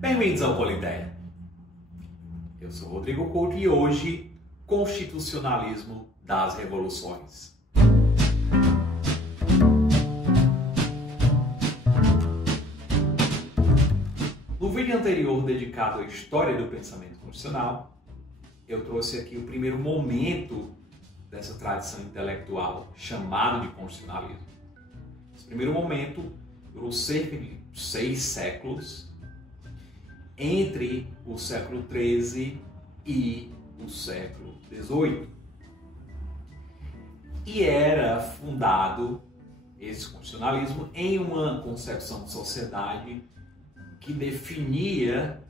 Bem-vindos ao Polideia. Eu sou Rodrigo Couto e hoje, Constitucionalismo das Revoluções. No vídeo anterior dedicado à história do pensamento constitucional, eu trouxe aqui o primeiro momento dessa tradição intelectual chamado de constitucionalismo. Esse primeiro momento durou cerca de 6 séculos, entre o século XIII e o século XVIII. E era fundado esse constitucionalismo em uma concepção de sociedade que definia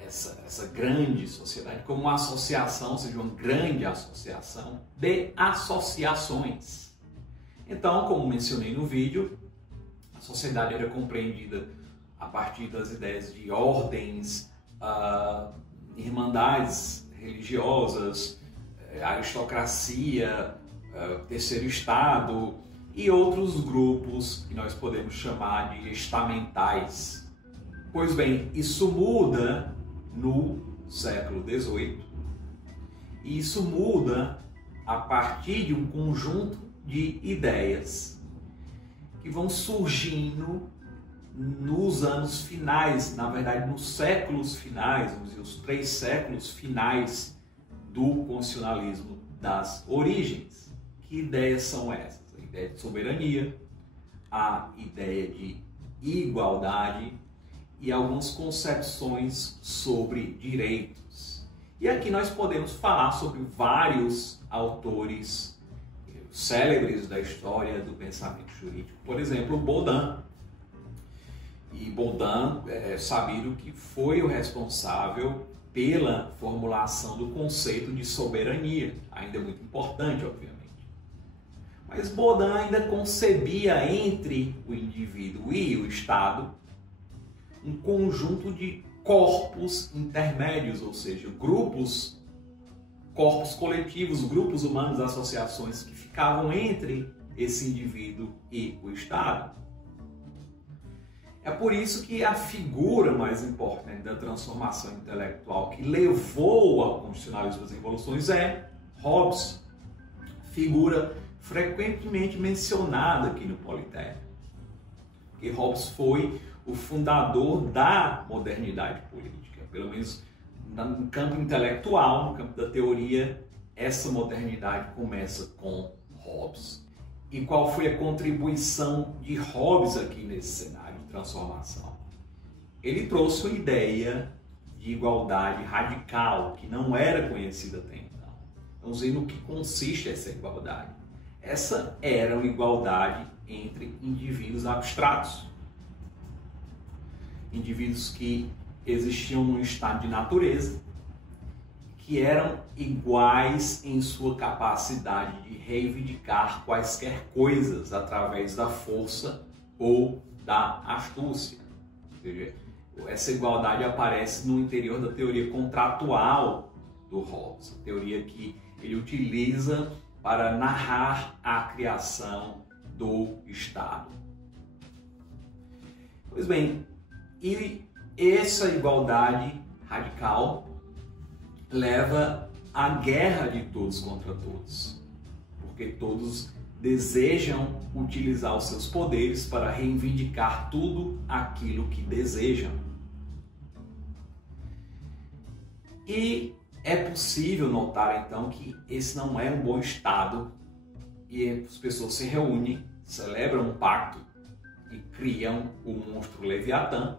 essa grande sociedade como uma associação, ou seja, uma grande associação de associações. Então, como mencionei no vídeo, a sociedade era compreendida a partir das ideias de ordens, irmandades religiosas, aristocracia, terceiro estado e outros grupos que nós podemos chamar de estamentais. Pois bem, isso muda no século XVIII e isso muda a partir de um conjunto de ideias que vão surgindo nos anos finais, na verdade nos séculos finais, vamos dizer, os 3 séculos finais do constitucionalismo das origens. Que ideias são essas? A ideia de soberania, a ideia de igualdade e algumas concepções sobre direitos. E aqui nós podemos falar sobre vários autores célebres da história do pensamento jurídico. Por exemplo, Baudin. E Baudin é sabido que foi o responsável pela formulação do conceito de soberania, ainda muito importante, obviamente. Mas Baudin ainda concebia entre o indivíduo e o Estado um conjunto de corpos intermédios, ou seja, corpos coletivos, grupos humanos, associações que ficavam entre esse indivíduo e o Estado. É por isso que a figura mais importante da transformação intelectual que levou ao constitucionalismo das revoluções é Hobbes, figura frequentemente mencionada aqui no Polideia. Porque Hobbes foi o fundador da modernidade política, pelo menos no campo intelectual, no campo da teoria, essa modernidade começa com Hobbes. E qual foi a contribuição de Hobbes aqui nesse cenário de transformação? Ele trouxe uma ideia de igualdade radical que não era conhecida até então. Vamos ver no que consiste essa igualdade. Essa era uma igualdade entre indivíduos abstratos. Indivíduos que existiam num estado de natureza, que eram iguais em sua capacidade de reivindicar quaisquer coisas através da força ou da astúcia. Ou seja, essa igualdade aparece no interior da teoria contratual do Hobbes, a teoria que ele utiliza para narrar a criação do Estado. Pois bem, e essa igualdade radical leva à guerra de todos contra todos, porque todos desejam utilizar os seus poderes para reivindicar tudo aquilo que desejam. E é possível notar então que esse não é um bom estado e as pessoas se reúnem, celebram um pacto e criam o monstro Leviatã,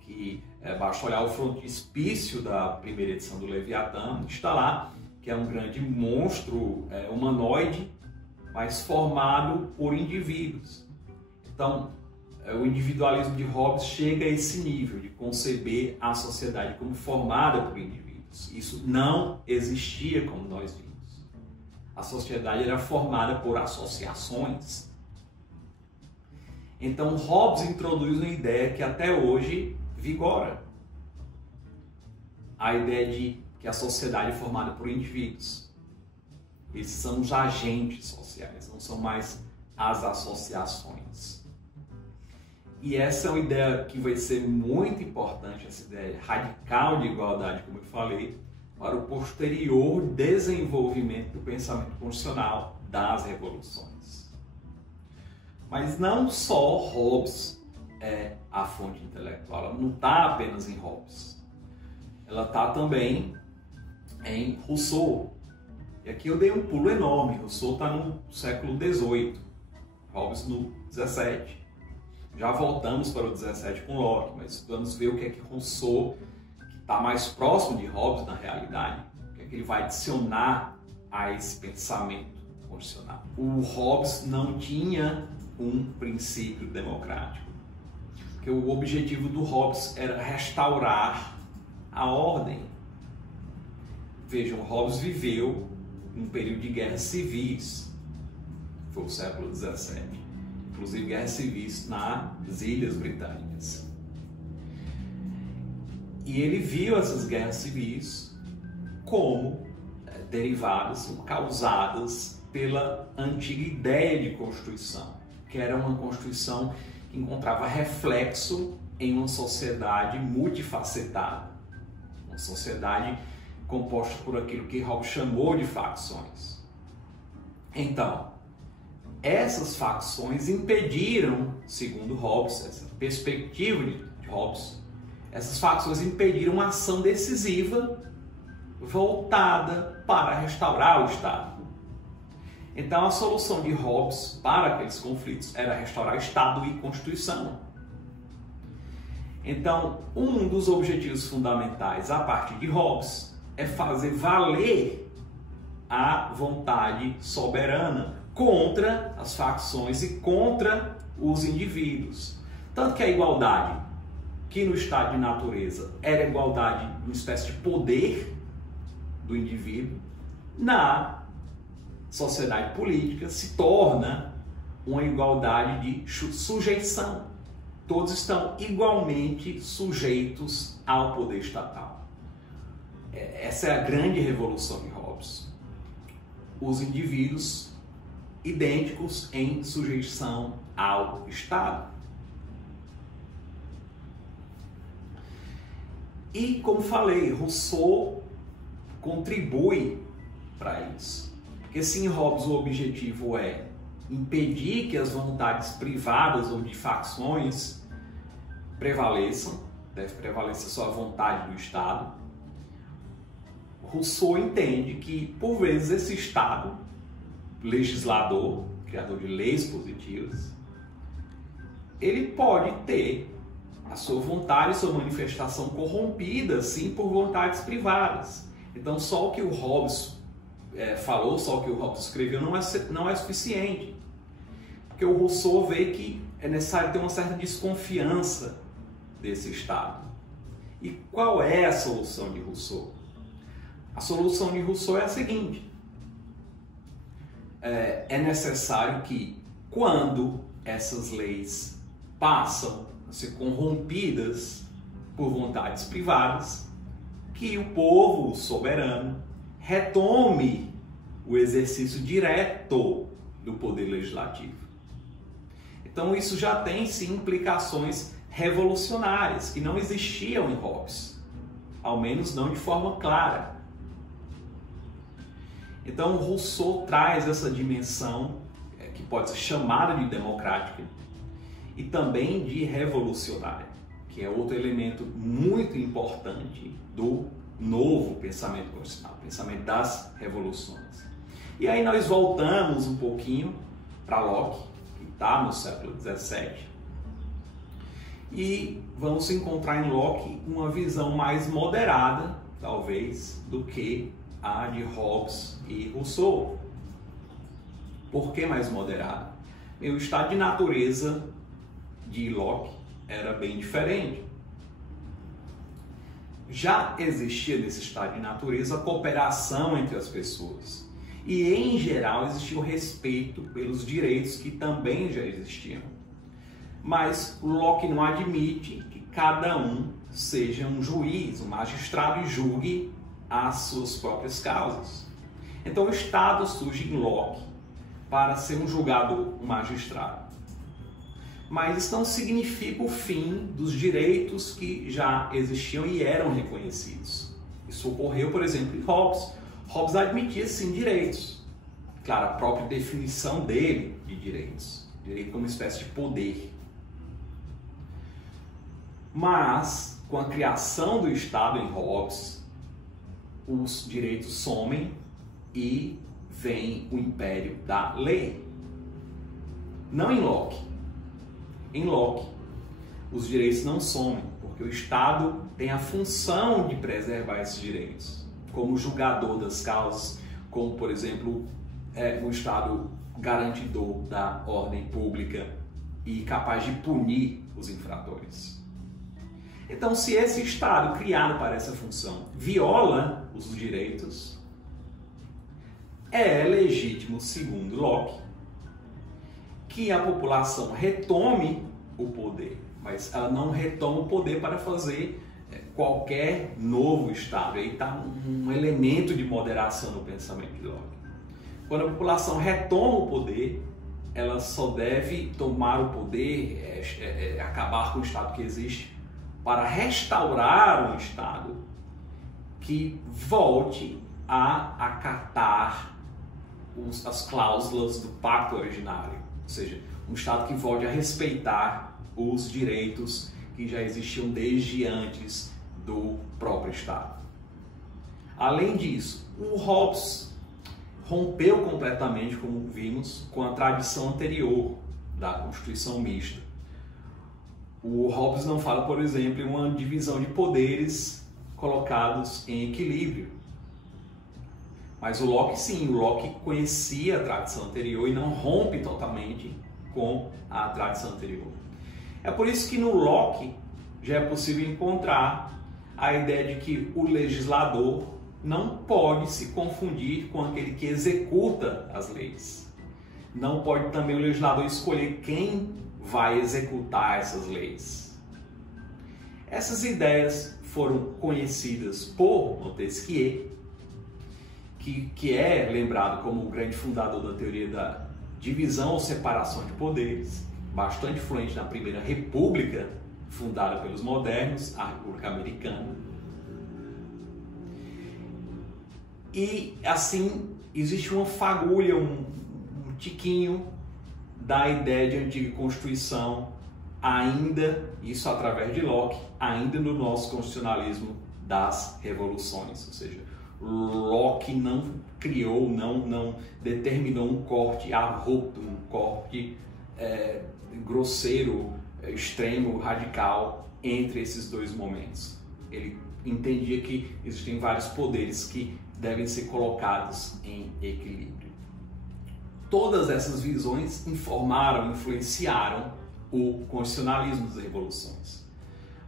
que basta olhar o frontispício da primeira edição do Leviatã, está lá, que é um grande monstro humanoide, mas formado por indivíduos. Então, o individualismo de Hobbes chega a esse nível de conceber a sociedade como formada por indivíduos. Isso não existia, como nós vimos. A sociedade era formada por associações. Então, Hobbes introduz uma ideia que até hoje vigora. A ideia de que a sociedade é formada por indivíduos. Esses são os agentes sociais, não são mais as associações. E essa é uma ideia que vai ser muito importante, essa ideia radical de igualdade, como eu falei, para o posterior desenvolvimento do pensamento constitucional das revoluções. Mas não só Hobbes é a fonte intelectual, ela não está apenas em Hobbes. Ela está também em Rousseau. E aqui eu dei um pulo enorme. Rousseau está no século XVIII, Hobbes no XVII. Já voltamos para o 17 com Locke, mas vamos ver o que é que Rousseau, que está mais próximo de Hobbes na realidade, o que é que ele vai adicionar a esse pensamento constitucional. O Hobbes não tinha um princípio democrático, porque o objetivo do Hobbes era restaurar a ordem. Vejam, Hobbes viveu um período de guerras civis, foi o século XVII. Inclusive guerras civis nas Ilhas Britânicas. E ele viu essas guerras civis como derivadas, como causadas pela antiga ideia de Constituição, que era uma Constituição que encontrava reflexo em uma sociedade multifacetada, uma sociedade composta por aquilo que Hobbes chamou de facções. Então, essas facções impediram, segundo Hobbes, essa perspectiva de Hobbes, essas facções impediram uma ação decisiva voltada para restaurar o Estado. Então a solução de Hobbes para aqueles conflitos era restaurar o Estado e Constituição. Então, um dos objetivos fundamentais a partir de Hobbes é fazer valer a vontade soberana contra as facções e contra os indivíduos. Tanto que a igualdade, que no estado de natureza era igualdade de uma espécie de poder do indivíduo, na sociedade política se torna uma igualdade de sujeição. Todos estão igualmente sujeitos ao poder estatal. Essa é a grande revolução de Hobbes. Os indivíduos idênticos em sujeição ao Estado. E, como falei, Rousseau contribui para isso. Porque se em Hobbes o objetivo é impedir que as vontades privadas ou de facções prevaleçam, deve prevalecer só a vontade do Estado, Rousseau entende que, por vezes, esse Estado legislador, criador de leis positivas, ele pode ter a sua vontade, sua manifestação corrompida, sim, por vontades privadas. Então, só o que o Hobbes falou, só o que o Hobbes escreveu não é suficiente. Porque o Rousseau vê que é necessário ter uma certa desconfiança desse Estado. E qual é a solução de Rousseau? A solução de Rousseau é a seguinte: é necessário que, quando essas leis passam a ser corrompidas por vontades privadas, que o povo soberano retome o exercício direto do poder legislativo. Então isso já tem sim implicações revolucionárias que não existiam em Hobbes, ao menos não de forma clara. Então Rousseau traz essa dimensão que pode ser chamada de democrática e também de revolucionária, que é outro elemento muito importante do novo pensamento constitucional, pensamento das revoluções. E aí nós voltamos um pouquinho para Locke, que está no século XVII, e vamos encontrar em Locke uma visão mais moderada, talvez, do que a de Hobbes e Rousseau. Por que mais moderada? O estado de natureza de Locke era bem diferente. Já existia nesse estado de natureza a cooperação entre as pessoas. E, em geral, existia o respeito pelos direitos que também já existiam. Mas Locke não admite que cada um seja um juiz, um magistrado e julgue as suas próprias causas. Então o Estado surge em Locke para ser um julgador, um magistrado. Mas isso não significa o fim dos direitos que já existiam e eram reconhecidos. Isso ocorreu, por exemplo, em Hobbes. Hobbes admitia, sim, direitos. Claro, a própria definição dele de direitos. Direito como uma espécie de poder. Mas, com a criação do Estado em Hobbes, os direitos somem e vem o império da lei. Não em Locke. Em Locke, os direitos não somem, porque o Estado tem a função de preservar esses direitos, como julgador das causas, como, por exemplo, um Estado garantidor da ordem pública e capaz de punir os infratores. Então, se esse Estado criado para essa função viola os direitos, é legítimo, segundo Locke, que a população retome o poder, mas ela não retoma o poder para fazer qualquer novo Estado. Aí está um elemento de moderação no pensamento de Locke. Quando a população retoma o poder, ela só deve tomar o poder, acabar com o Estado que existe, para restaurar um Estado que volte a acatar as cláusulas do pacto originário. Ou seja, um Estado que volte a respeitar os direitos que já existiam desde antes do próprio Estado. Além disso, o Hobbes rompeu completamente, como vimos, com a tradição anterior da Constituição Mista. O Hobbes não fala, por exemplo, em uma divisão de poderes colocados em equilíbrio. Mas o Locke sim, o Locke conhecia a tradição anterior e não rompe totalmente com a tradição anterior. É por isso que no Locke já é possível encontrar a ideia de que o legislador não pode se confundir com aquele que executa as leis. Não pode também o legislador escolher quem vai executar essas leis. Essas ideias foram conhecidas por Montesquieu, que é lembrado como o grande fundador da teoria da divisão ou separação de poderes, bastante influente na Primeira República, fundada pelos modernos, a República Americana. E assim existe uma fagulha, um tiquinho da ideia de antiga Constituição, ainda, isso através de Locke, ainda no nosso constitucionalismo das revoluções. Ou seja, Locke não criou, não determinou um corte abrupto, um corte grosseiro, extremo, radical entre esses dois momentos. Ele entendia que existem vários poderes que devem ser colocados em equilíbrio. Todas essas visões informaram, influenciaram o constitucionalismo das revoluções.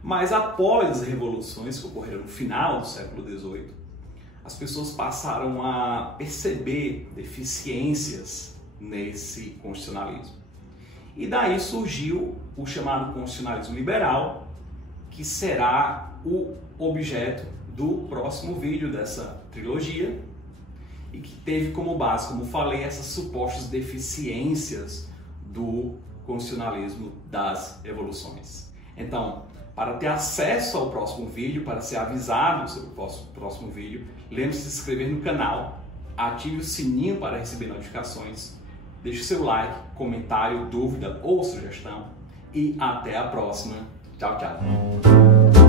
Mas após as revoluções que ocorreram no final do século XVIII, as pessoas passaram a perceber deficiências nesse constitucionalismo. E daí surgiu o chamado constitucionalismo liberal, que será o objeto do próximo vídeo dessa trilogia, e que teve como base, como falei, essas supostas deficiências do constitucionalismo das revoluções. Então, para ter acesso ao próximo vídeo, para ser avisado sobre o próximo vídeo, lembre-se de se inscrever no canal, ative o sininho para receber notificações, deixe o seu like, comentário, dúvida ou sugestão e até a próxima. Tchau, tchau!